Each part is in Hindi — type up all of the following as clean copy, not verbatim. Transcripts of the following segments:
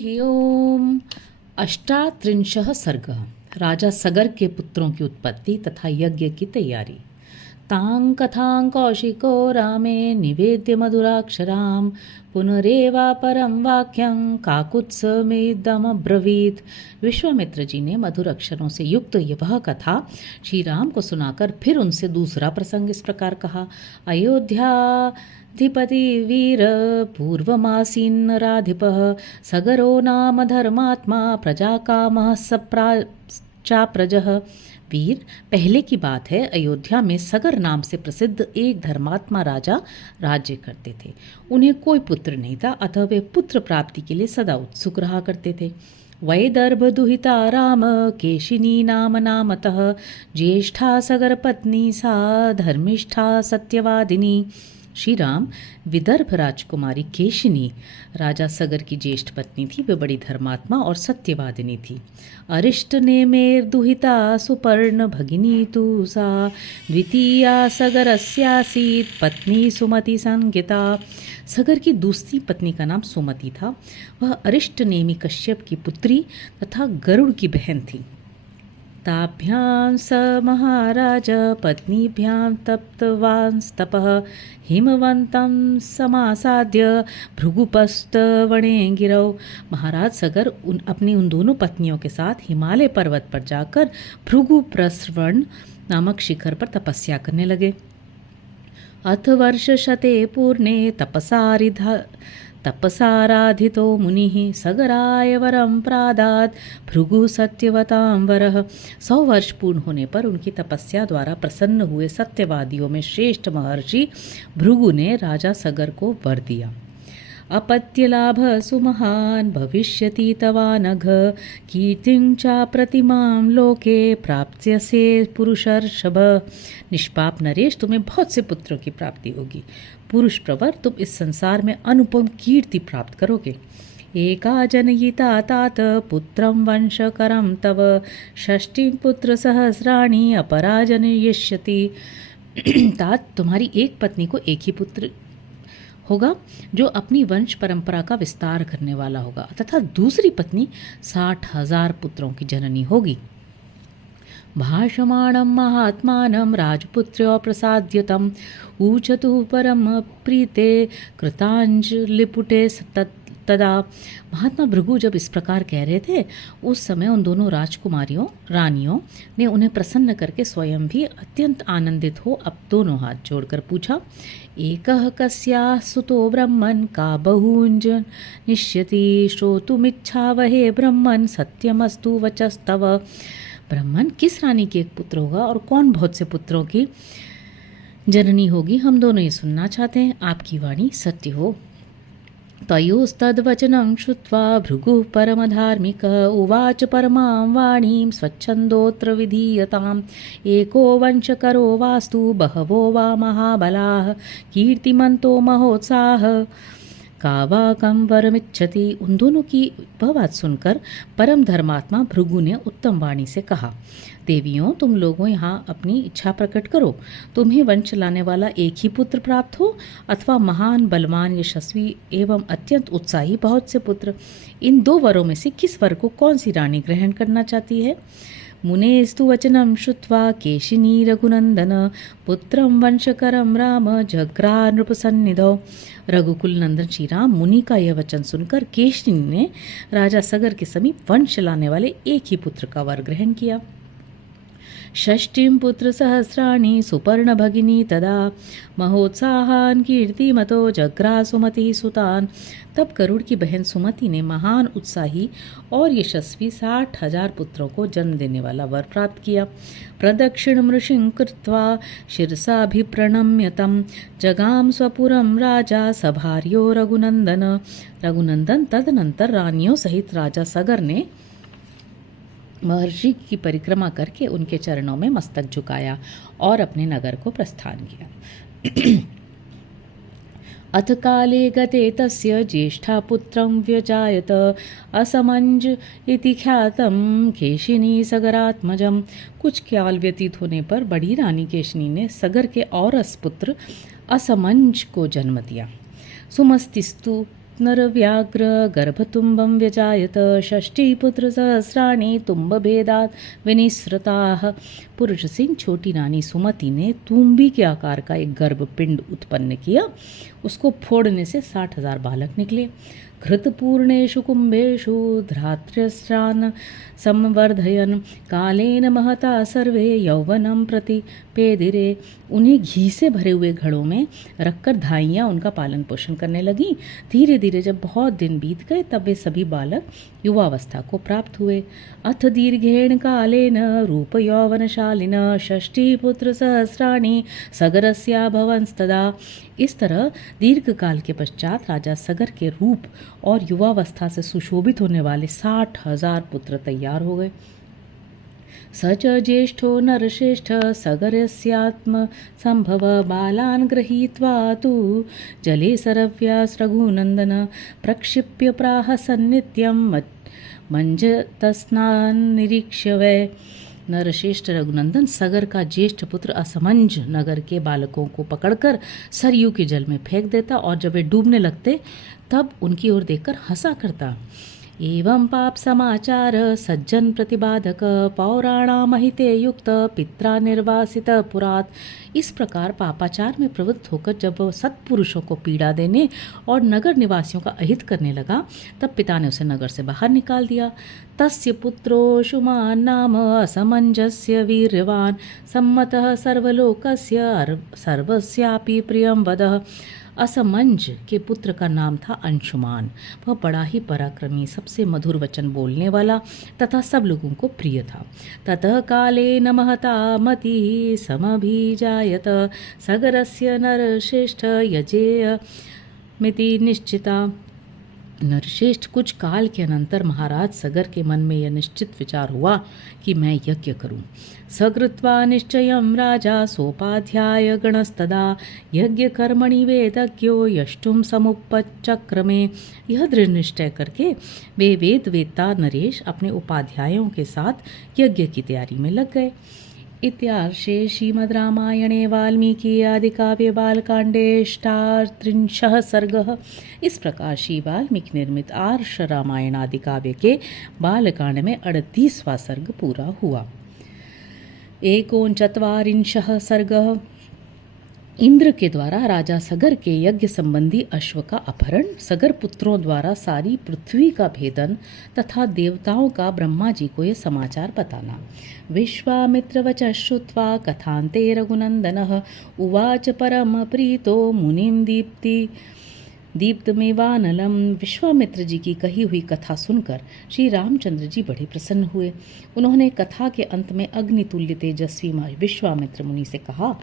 ओम। अष्टात्रिंशः सर्गः। राजा सगर के पुत्रों की उत्पत्ति तथा यज्ञ की तैयारी। तां कथां कौशिको रामे निवेद्य मधुराक्षरां पुनरेवापरं वाक्यं काकुत्समेदमब्रवीत्। विश्वामित्र जी ने मधुर अक्षरों से युक्त यह कथा श्री राम को सुनाकर फिर उनसे दूसरा प्रसंग इस प्रकार कहा। अयोध्याधिपति वीर पूर्वमासीन्नराधिपः सगरो नाम धर्मात्मा प्रजाकामः चाप्रजः। वीर, पहले की बात है, अयोध्या में सगर नाम से प्रसिद्ध एक धर्मात्मा राजा राज्य करते थे। उन्हें कोई पुत्र नहीं था, अतः वे पुत्र प्राप्ति के लिए सदा उत्सुक रहा करते थे। वैदर्भ दुहिता राम केशिनी नाम नामतः ज्येष्ठा सगर पत्नी सा धर्मिष्ठा सत्यवादिनी। श्री राम विदर्भ राजकुमारी केशिनी राजा सगर की ज्येष्ठ पत्नी थी। वे बड़ी धर्मात्मा और सत्यवादिनी थी। अरिष्ट ने मेर दुहिता सुपर्ण भगिनी तु सा द्वितीया सगरस्यासीत पत्नी सुमति संगिता। सगर की दूसरी पत्नी का नाम सुमति था। वह अरिष्ट नेमी कश्यप की पुत्री तथा गरुड़ की बहन थी। ताभ्यां स महाराज पत्नीभ्यां तप्तवांस्तपः हिमवन्तं समासाद्य भृगुपस्तवणे गिरौ। महाराज सगर अपनी उन दोनों पत्नियों के साथ हिमालय पर्वत पर जाकर भृगुप्रस्रवण नामक शिखर पर तपस्या करने लगे। अथ वर्षशते पूर्णे तपसाराधितो मुनिः सगराय वरं प्रादात् भृगु सत्यवतां वरः। 100 वर्ष पूर्ण होने पर उनकी तपस्या द्वारा प्रसन्न हुए सत्यवादियों में श्रेष्ठ महर्षि भृगु ने राजा सगर को वर दिया। अपत्यलाभ सुमहान भविष्यति तवानघ कीर्तिं च प्रतिमां लोके प्राप्स्यसे पुरुषर्षभ। निष्पाप नरेश, तुम्हें बहुत से पुत्रों की प्राप्ति होगी। पुरुष प्रवर, तुम इस संसार में अनुपम कीर्ति प्राप्त करोगे। एका जनयिता तात पुत्रं वंशकरं तव षष्टिं पुत्र सहस्राणि अपरा जनयिष्यति। तात, तुम्हारी एक पत्नी को एक ही पुत्र होगा जो अपनी वंश परंपरा का विस्तार करने वाला होगा, तथा दूसरी पत्नी 60,000 पुत्रों की जननी होगी। भाषमाणं महात्मानं राजपुत्र्यो प्रसाद्यतम् ऊचतु परम प्रीते कृतांजलिपुटे तदा। महात्मा भृगु जब इस प्रकार कह रहे थे, उस समय उन दोनों राजकुमारियों रानियों ने उन्हें प्रसन्न करके स्वयं भी अत्यंत आनंदित हो अब दोनों हाथ जोड़कर पूछा, एकः कस्याः सुतो ब्रह्मन् का बहूञ्जन निश्यति श्रोतुमिच्छावहे ब्रह्मन् सत्यमस्तु वचस्तव। ब्रह्मन, किस रानी के एक पुत्र होगा और कौन बहुत से पुत्रों की जननी होगी? हम दोनों ये सुनना चाहते हैं, आपकी वाणी सत्य हो। तयोस्तद्वचनं श्रुत्वा भृगुः परमधार्मिकः उवाच परमां वाणीं स्वच्छन्दोऽत्र विधीयताम्। एको वंशकरो वास्तु बहवो वा महाबलाः कीर्तिमन्तो महोत्साहः कावाकं वरमिच्छति। उन दोनों की वह बात सुनकर परम धर्मात्मा भृगु ने उत्तम वाणी से कहा, देवियों, तुम लोगों यहाँ अपनी इच्छा प्रकट करो। तुम्हें वंश लाने वाला एक ही पुत्र प्राप्त हो अथवा महान बलवान यशस्वी एवं अत्यंत उत्साही बहुत से पुत्र। इन दो वरों में से किस वर को कौन सी रानी ग्रहण करना चाहती है? मुनेस्तु वचनं श्रुत्वा केशिनी रघुनंदन पुत्रं वंशकरं राम जग्रा नृपसन्निधौ। रघुकुल नंदन श्री राम मुनि का यह वचन सुनकर केशिनी ने राजा सगर के समीप वंश लाने वाले एक ही पुत्र का वर ग्रहण किया। षष्टिं पुत्र सहस्राणि सुपर्ण भगिनी तदा महोत्साहान कीर्तिमतो जग्रा सुमति सुतान। तब गरुड़ की बहन सुमति ने महान उत्साही और यशस्वी 60,000 पुत्रों को जन्म देने वाला वर प्राप्त किया। प्रदक्षिण मृषिं कृत्वा शिरसाभिप्रणम्यतं जगाम स्वपुरं राजा सभार्यो रघुनंदन। तदनंतर रानियों सहित राजा सगर ने महर्षि की परिक्रमा करके उनके चरणों में मस्तक झुकाया और अपने नगर को प्रस्थान किया। अथ काले गते तस्य ज्येष्ठा पुत्रं व्यजायत असमंज इति ख्यातं केशिनी सगरात्मजम। कुछ काल व्यतीत होने पर बड़ी रानी केशिनी ने सगर के औरस पुत्र असमंज को जन्म दिया। सुमस्तिस्तु नरव्याघ्र गर्भतुम्बं व्यजायत षष्टिपुत्रसहस्राणि तुम्बभेदात् विनिसृताः। पुरुष सिंह छोटी रानी सुमति ने तुम्बी के आकार का एक गर्भपिंड उत्पन्न किया। उसको फोड़ने से 60,000 बालक निकले। घृतपूर्णेषु कुंभेषु धात्र्यस्रान् संवर्धयन् कालेन महता सर्वे यौवनं प्रति पेदिरे। उन्हें घी से भरे हुए घड़ों में रखकर धाइयाँ उनका पालन पोषण करने लगी। धीरे धीरे जब बहुत दिन बीत गए तब वे सभी बालक युवावस्था को प्राप्त हुए। अथ दीर्घेण कालेन रूप यौवनशालिन षष्टिपुत्र सहस्राणि सगरस्याभवंस्तदा। इस तरह दीर्घ काल के पश्चात राजा सगर के रूप और युवावस्था से सुशोभित होने वाले 60,000 पुत्र तैयार हो गए। स च ज्येष्ठो नरश्रेष्ठ सगरस्यात्म संभव बालान् गृहीत्वा तु जले सरव्यास रघुनंदन प्रक्षिप्य प्राह सन्नित्यं मंजतस्नान् निरीक्ष्य वै। नरश्रेष्ठ रघुनंदन सगर का ज्येष्ठ पुत्र असमंज नगर के बालकों को पकड़कर सरयू के जल में फेंक देता और जब वे डूबने लगते तब उनकी ओर देखकर हंसा करता। एवं पाप समाचार सज्जन प्रतिबाधक पौराणामहिते युक्त पित्रा निर्वासित पुरात। इस प्रकार पापाचार में प्रवृत्त होकर जब वह सत्पुरुषों को पीड़ा देने और नगर निवासियों का अहित करने लगा तब पिता ने उसे नगर से बाहर निकाल दिया। तस्य पुत्रो शुमान् नाम असमंजस्य वीर्यवान् सम्मतः सर्वलोकस्य सर्वस्यापि प्रियं वदः। असमंज के पुत्र का नाम था अंशुमान। वह बड़ा ही पराक्रमी, सबसे मधुर वचन बोलने वाला तथा सब लोगों को प्रिय था। ततः कालेन महता मतिः समभिजायत सगरस्य नरश्रेष्ठ यजेय मिति निश्चिता। नरश्रेष्ठ कुछ काल के अनंतर महाराज सगर के मन में यह निश्चित विचार हुआ कि मैं यज्ञ करूं। सकृत्वा निश्चयं राजा सोपाध्याय गणस्तदा यज्ञ कर्मणि वेदज्ञो यष्टुम समुपचक्रमे। यह दृढ़ निश्चय करके वे वेद वेत्ता नरेश अपने उपाध्यायों के साथ यज्ञ की तैयारी में लग गए। इत्यार्षे श्रीमद् रामायणे वाल्मीकि आदिकाव्ये बालकांडे 38 सर्गः। इस प्रकार श्री वाल्मीकि निर्मित आर्ष रामायण आदि काव्य के बालकांड में 38वां सर्ग पूरा हुआ। 39 सर्गः। इंद्र के द्वारा राजा सगर के यज्ञ संबंधी अश्व का अपहरण, सगर पुत्रों द्वारा सारी पृथ्वी का भेदन तथा देवताओं का ब्रह्मा जी को यह समाचार बताना। विश्वामित्र वचः श्रुत्वा कथान्ते रघुनंदनः उवाच परम प्रीतो मुनिं दीप्तमेवानलम। विश्वामित्र जी की कही हुई कथा सुनकर श्री रामचंद्र जी बड़े प्रसन्न हुए। उन्होंने कथा के अंत में अग्नितुल्य तेजस्वी विश्वामित्र मुनि से कहा,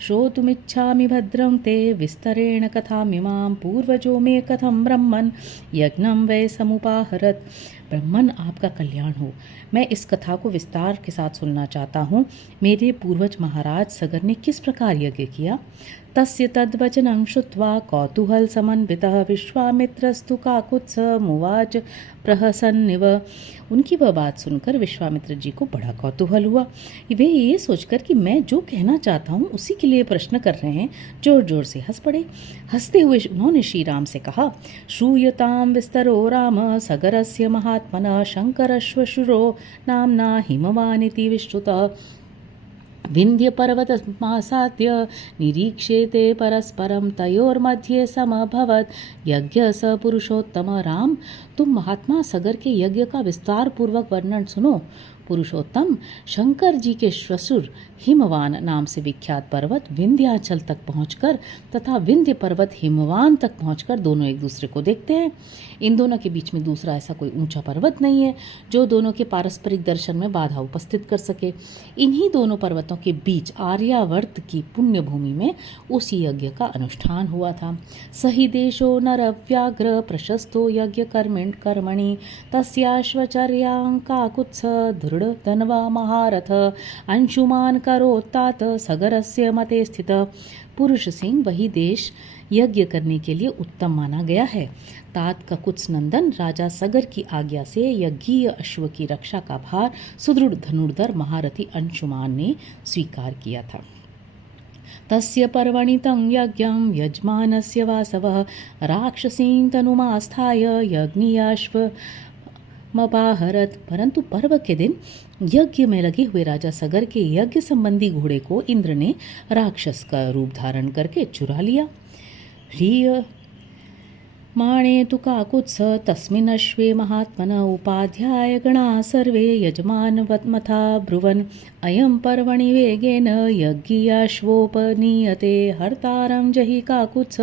श्रोतुमिच्छामि भद्रं ते विस्तरेण कथामिमां पूर्वजो मे कथं ब्रह्मन् यज्ञं वै समुपाहरत्। ब्रह्मन आपका कल्याण हो, मैं इस कथा को विस्तार के साथ सुनना चाहता हूँ। मेरे पूर्वज महाराज सगर ने किस प्रकार यज्ञ किया। तस्य तद्वचनं श्रुत्वा कौतूहल समन्वितः विश्वामित्रस्तु काकुत्स्थमुवाच प्रहसन्निव। उनकी वह बात सुनकर विश्वामित्र जी को बड़ा कौतूहल हुआ। वे ये सोचकर कि मैं जो कहना चाहता हूँ उसी के लिए प्रश्न कर रहे हैं, जोर जोर से हंस पड़े। हंसते हुए उन्होंने श्री राम से कहा, श्रूयतां विस्तरो राम सगरस्य महात्मनः शंकरश्वशुरो नाम्ना हिमवानिति विश्रुतः। विंध्य पर्वतमासाद्य निरीक्षेते परस्परम तयोर्मध्ये समभवत् यज्ञ स पुरुषोत्तम। राम, तुम महात्मा सगर के यज्ञ का विस्तार पूर्वक वर्णन सुनो। पुरुषोत्तम, शंकर जी के श्वशुर हिमवान नाम से विख्यात पर्वत विंध्याचल तक पहुंचकर तथा विंध्य पर्वत हिमवान तक पहुंचकर दोनों एक दूसरे को देखते हैं। इन दोनों के बीच में दूसरा ऐसा कोई ऊंचा पर्वत नहीं है जो दोनों के पारस्परिक दर्शन में बाधा उपस्थित कर सके। इन्हीं दोनों पर्वतों के बीच आर्यावर्त की पुण्य भूमि में उसी यज्ञ का अनुष्ठान हुआ था। सही देशो नरव्याघ्र प्रशस्तो यज्ञ कर्मणि तस्याश्वचर्यां काकुत्स दृढ़ धनवा महारथ अंशुमान करोत्तात सगरस्य मते स्थित। पुरुष सिंह वही देश यज्ञ करने के लिए उत्तम माना गया है। तात का कुत्स नंदन राजा सगर की आज्ञा से यज्ञीय अश्व की रक्षा का भार सुदृढ़ धनुर्धर महारथी अंशुमान ने स्वीकार किया था। तस्य पर्वणि तं यज्ञं यजमानस्य वासवः राक्षसीं तनुमास्थाय यज्ञियाश्वमपाहरत। परंतु पर्व के दिन यज्ञ में लगे हुए राजा सगर के यज्ञ संबंधी घोड़े को इंद्र ने राक्षस का रूप धारण करके चुरा लिया। माणे तु काकुत्स तस्मिन्नश्वे महात्मन उपाध्याय गणा सर्वे यजमानवत्मथा ब्रुवन् अयं पर्वणि वेगेन यज्ञियाश्वोपनीयते हर्तारं जहि काकुत्स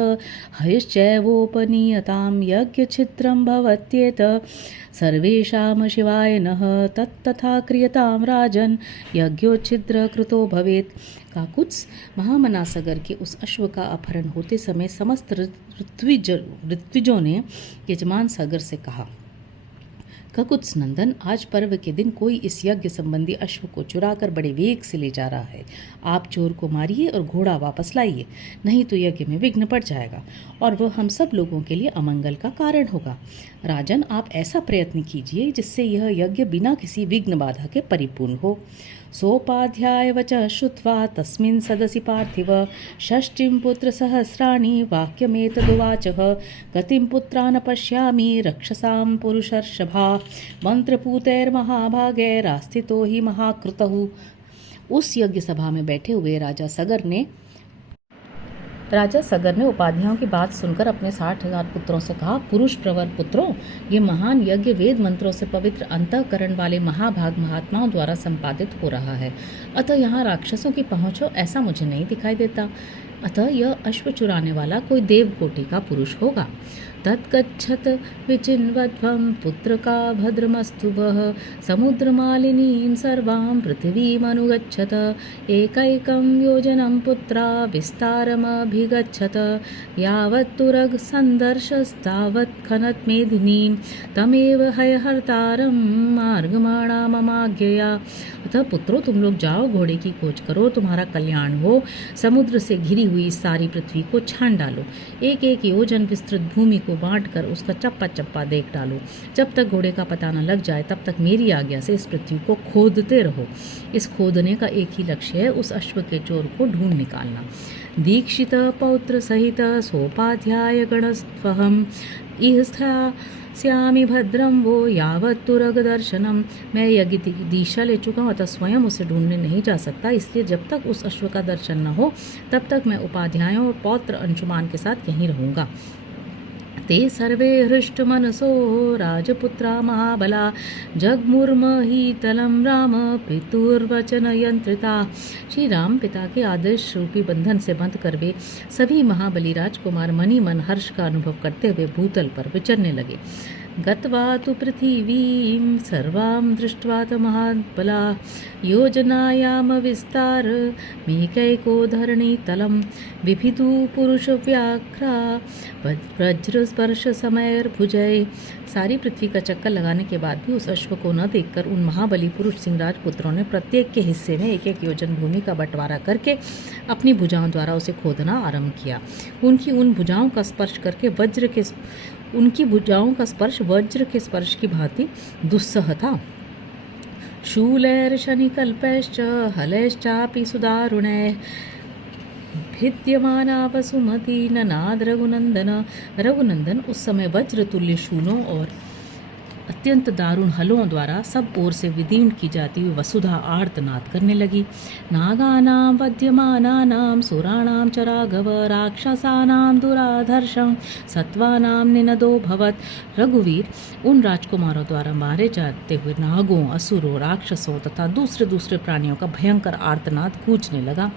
हयश्चैवोपनीयतां यज्ञछिद्रं भवत्येत सर्वेषां शिवाय नः तत्तथा क्रियतां राजन् यज्ञोच्छिद्र कृतो भवेत्। काकुत्स महामनासगर के उस अश्व का अपहरण होते समय समस्त ऋत्विजों ने यजमान सागर से कहा, काकुत्स नंदन, आज पर्व के दिन कोई इस यज्ञ संबंधी अश्व को चुराकर बड़े वेग से ले जा रहा है। आप चोर को मारिए और घोड़ा वापस लाइए, नहीं तो यज्ञ में विघ्न पड़ जाएगा और वह हम सब लोगों के लिए अमंगल का कारण होगा। राजन, आप ऐसा प्रयत्न कीजिए जिससे यह यज्ञ बिना किसी विघ्न बाधा के परिपूर्ण हो। सोपाध्याय वचः श्रुत्वा तस्मिन् सदसि पार्थिव षष्टिं पुत्रसहस्राणि वाक्यमेतदुवाचः गतिं पुत्रान् पश्यामि रक्षसां पुरुषर्षभा मंत्रपूतैर्महाभागैरास्थितो हि महाकृतः। उस यज्ञ सभा में बैठे हुए राजा सगर ने उपाध्यायों की बात सुनकर अपने 60,000 पुत्रों से कहा, पुरुष प्रवर पुत्रों, ये महान यज्ञ वेद मंत्रों से पवित्र अंतःकरण वाले महाभाग महात्माओं द्वारा संपादित हो रहा है, अतः यहाँ राक्षसों की पहुँच हो ऐसा मुझे नहीं दिखाई देता। अतः यह अश्व चुराने वाला कोई देवकोटि का पुरुष होगा। तत्गच्छत विचिन्वध्वं पुत्रका भद्रमस्तु वः समुद्रमालिनीं सर्वां पृथिवीमनुगच्छत एकैकं योजनं पुत्रा विस्तारमभिगच्छत यावत्तुरग सन्दर्शस्तावत् खनत् मेदिनीं तमेव हयहर्तारं मार्गमाणाममाज्ञया। अतः पुत्रों, तुम लोग जाओ, घोड़े की खोज करो, तुम्हारा कल्याण हो। समुद्र से घिरी हुई सारी पृथ्वी को छान डालो, एक एक योजन विस्तृत भूमि को बांटकर उसका चप्पा चप्पा देख डालो। जब तक घोड़े का पता न लग जाए तब तक मेरी आज्ञा से इस पृथ्वी को खोदते रहो। इस खोदने का एक ही लक्ष्य है, उस अश्व के चोर को ढूंढ निकालना। दीक्षित पौत्र सहित सोपाध्याय गणस्त्वहम् इह श्यामि भद्रम वो यावत्तुरग दर्शनम। मैं यज्ञ की दिशा ले चुका हूँ, अतः स्वयं उसे ढूंढने नहीं जा सकता, इसलिए जब तक उस अश्व का दर्शन न हो तब तक मैं उपाध्यायों और पौत्र अंशुमान के साथ यहीं रहूँगा। ते सर्वे हृष्टमनसो राजपुत्रा महाबला जगमुर्महीतलं राम पितुर्वचन यंत्रिता। श्री राम पिता के आदर्श रूपी बंधन से बंध कर वे सभी महाबली राजकुमार मनी मन हर्ष का अनुभव करते हुए भूतल पर विचरने लगे। गत्वा तु पृथिवीं सर्वां दृष्ट्वा च महाबला योजनायाम विस्तार मेकैको धरणीतलं विभिदु पुरुषव्याघ्रा वज्रस्पर्श समैर्भुजै। सारी पृथ्वी का चक्कर लगाने के बाद भी उस अश्व को न देखकर उन महाबली पुरुष सिंह राजपुत्रों ने प्रत्येक के हिस्से में एक एक योजन भूमि का बंटवारा करके अपनी भुजाओं द्वारा उसे खोदना आरंभ किया। उनकी भुजाओं का स्पर्श वज्र के स्पर्श की भांति दुस्सह था। शूलैर्शनिकल्पैश्च हलैश्चापि सुदारुणैः भिद्यमाना वसुमती ननाद रघुनंदन उस समय वज्र तुल्य शूलों और अत्यंत दारुण हलों द्वारा सब ओर से विदीर्ण की जाती हुई वसुधा आर्तनाद करने लगी। नागानां वध्यमानानां सुराणां च राघव राक्षसानां दुराधर्षं सत्वानां निनदो भवत्। रघुवीर, उन राजकुमारों द्वारा मारे जाते हुए नागों, असुरों, राक्षसों तथा दूसरे प्राणियों का भयंकर आर्तनाद गूंजने लगा।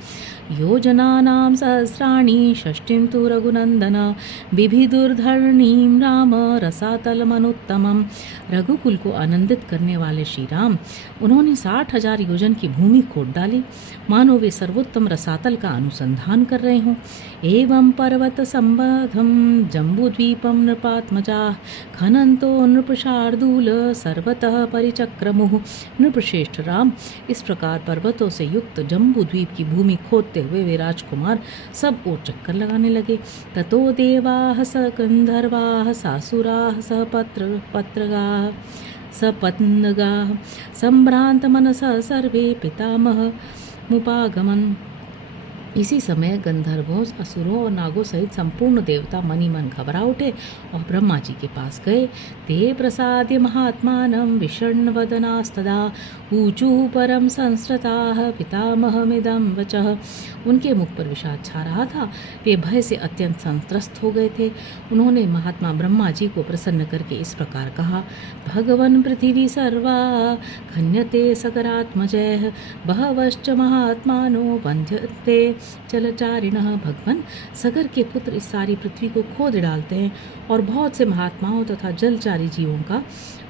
योजनानां सहस्राणि षष्टिं तु रघुनंदन बिभिदुर्धरणीं राम रसातलमनुत्तमम्। रघुकुल को आनंदित करने वाले श्री राम, उन्होंने 60,000 योजन की भूमि खोद डाली, मानो वे सर्वोत्तम रसातल का अनुसंधान कर रहे हों। एवं पर्वत संबद्धं जम्बूद्वीपं नृपात्मजा खनन्तो नृपशार्दूल सर्वतः परिचक्रमुः। नृपश्रेष्ठ राम, इस प्रकार पर्वतों से युक्त जम्बूद्वीप की भूमि खोदते हुए वे राजकुमार सब ओर चक्कर लगाने लगे। ततो देवाः स गंधर्वाः सासुराः सपत्रगाः सपत्नगाः सम्भ्रान्तमनसः सर्वे पितामह मुपागमन्। इसी समय गंधर्वों, असुरों और नागों सहित संपूर्ण देवता मनी मन घबरा उठे और ब्रह्मा जी के पास गए। ते प्रसाद्य महात्मानं विषण्णवदनास्तदा ऊचुः परम संस्रताः पितामहमिदं वचः। उनके मुख पर विषाद छा रहा था। वे भय से अत्यंत संत्रस्त हो गए थे। उन्होंने महात्मा ब्रह्मा जी को प्रसन्न करके इस प्रकार कहा, भगवन् पृथिवी सर्वा खन्यते सगरात्मजैः बहवश्च महात्मानो वन्ध्यते जलचारिणः। भगवान, सगर के पुत्र इस सारी पृथ्वी को खोद डालते हैं और बहुत से महात्माओं तथा जलचारी जीवों का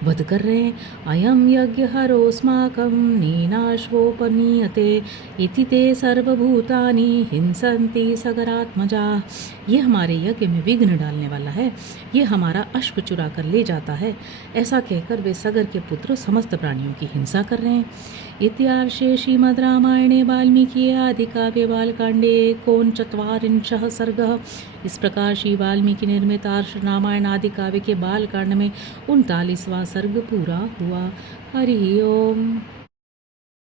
वध कर रहे हैं। अयम यज्ञ हरोस्माकं नीनाश्वोपनीयते इति ते सर्वभूतानि हिंसन्ति सगरात्मजा। ये हमारे यज्ञ में विघ्न डालने वाला है, ये हमारा अश्व चुरा कर ले जाता है। ऐसा कहकर वे सगर के पुत्र समस्त प्राणियों की हिंसा कर रहे हैं। इत्यार्षे श्रीमद् रामायणे वाल्मीकि आदि काव्ये बालकांडे एकोनचत्वारिंशः सर्गः। इस प्रकार श्री वाल्मीकि निर्मित आर्ष रामायण आदि काव्य के बालकांड में 39वां सर्ग पूरा हुआ। हरि ओम।